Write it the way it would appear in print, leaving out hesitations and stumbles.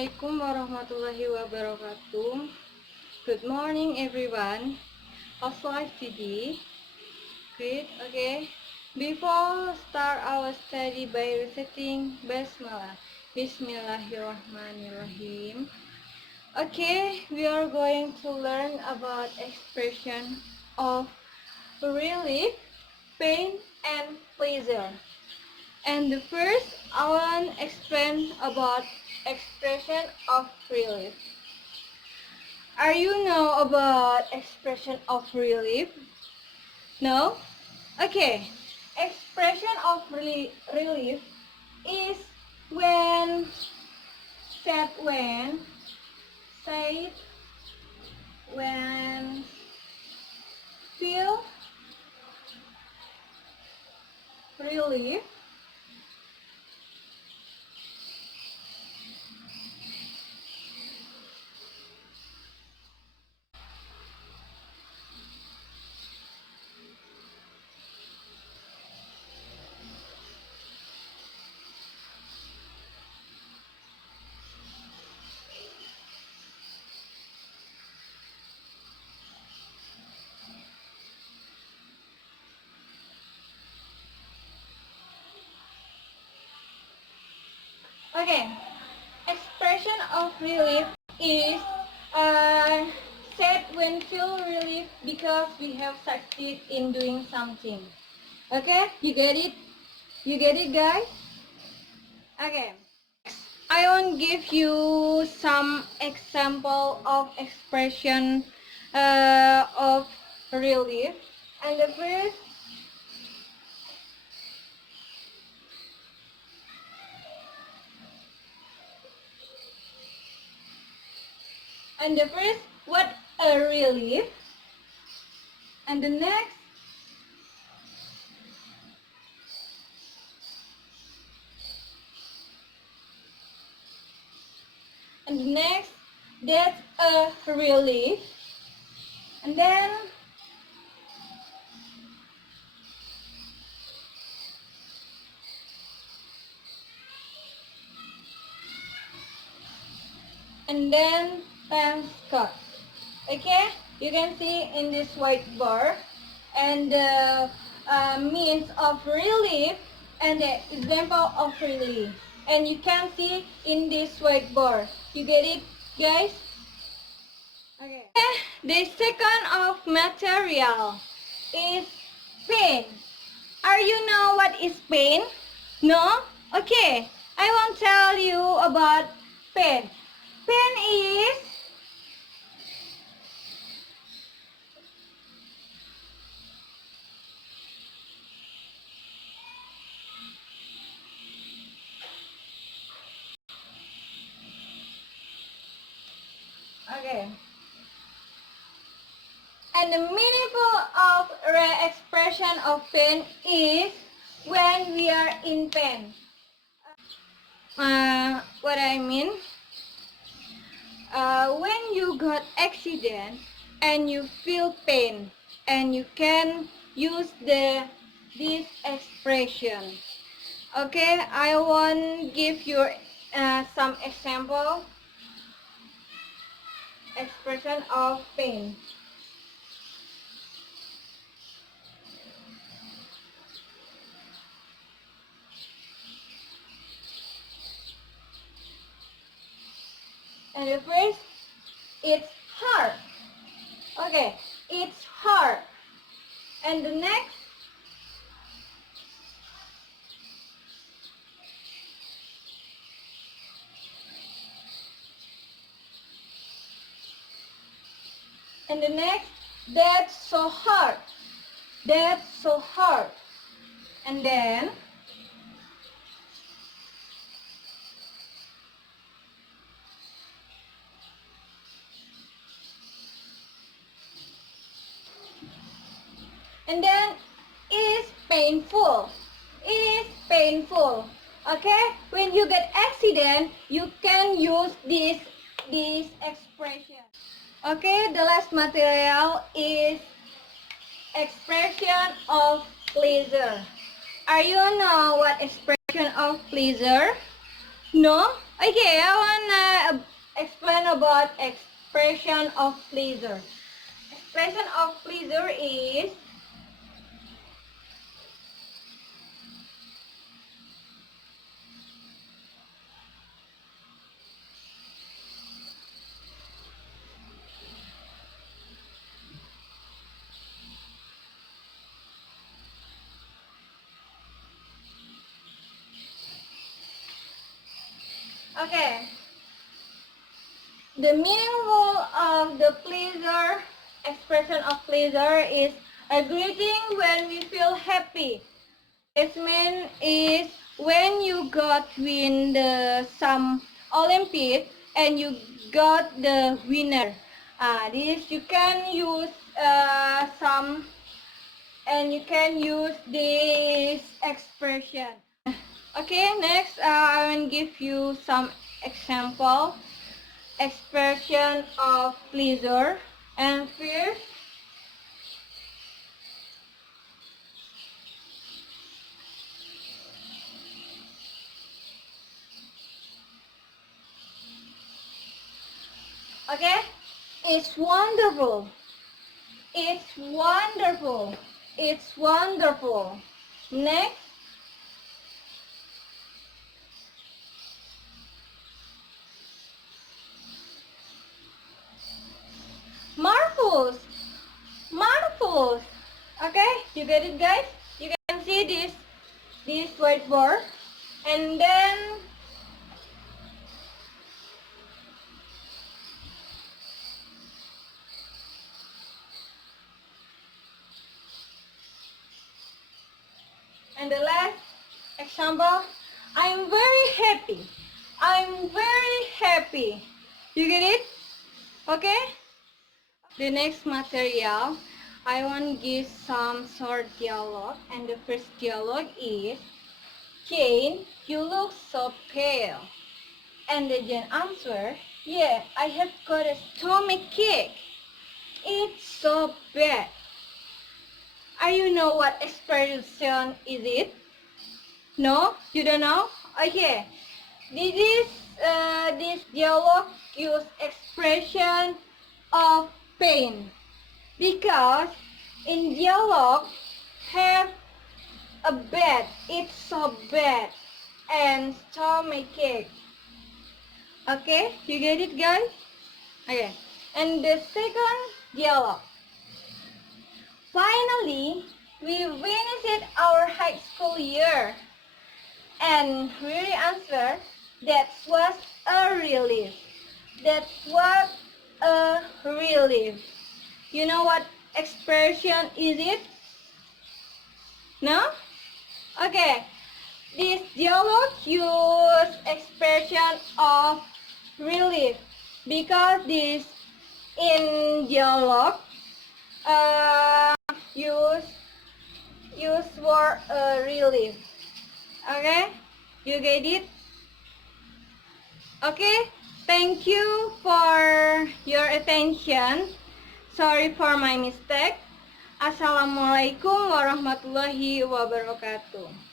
Assalamualaikum warahmatullahi wabarakatuh. Good morning everyone. How's life today? Great, okay. Before start our study by reciting Basmalah. Bismillahirrahmanirrahim. Okay, we are going to learn about expression of relief, pain, and pleasure. And the first, I want to explain about expression of relief. Are you know about expression of relief? No? Okay. Expression of relief is when said when feel relief. Okay, expression of relief is said when feel relief because we have succeeded in doing something. Okay, you get it? You get it, guys? Okay. I want to give you some example of expression of relief. And the first, what a relief. And the next, that's a relief. And then, thanks God. Okay, you can see in this white bar and the means of relief and the example of relief, and you can see in this white bar. You get it, guys? Okay. The second of material is pain. Are you know what is pain? No? Okay, I won't tell you about pain. Pain is okay. And the meaningful of expression of pain is when we are in pain. What I mean, when you got accident and you feel pain, and you can use this expression. Okay, I want give you some expression of pain. And the first, it's hard. Okay, it's hard. And the next, that's so hard. That's so hard. And then, is painful. Is painful. Okay? When you get accident, you can use this expression. Okay, the last material is expression of pleasure. Are you know what expression of pleasure? No? Okay, I wanna explain about expression of pleasure. Expression of pleasure is okay. The meaningful of the pleasure, expression of pleasure is a greeting when we feel happy. It means is when you got win the some Olympic and you got the winner. This you can use some and you can use this expression. Okay, next I will give you some example expression of pleasure and fear. Okay, it's wonderful. It's wonderful. It's wonderful. Next, marvelous. Marvelous. Okay, you get it, guys? You can see this whiteboard, and the last example. I'm very happy. I'm very happy. You get it? Okay. The next material, I want to give some short dialogue, and the first dialogue is, Jane, you look so pale. And the Jane answer, yeah, I have got a stomachache. It's so bad. Are you know what expression is it? No, you don't know? Okay, this is this dialogue use expression of pain because in dialogue have a bad, it's so bad, and stomachache. Okay, you get it, guys? Okay, and the second dialogue. Finally, we finished our high school year, and really answer, that was a relief. That was a relief. You know what expression is it? No? Okay. This dialogue use expression of relief because this in dialogue uh, use for relief. Okay, you get it? Okay, thank you for your attention. Sorry for my mistake. Assalamualaikum warahmatullahi wabarakatuh.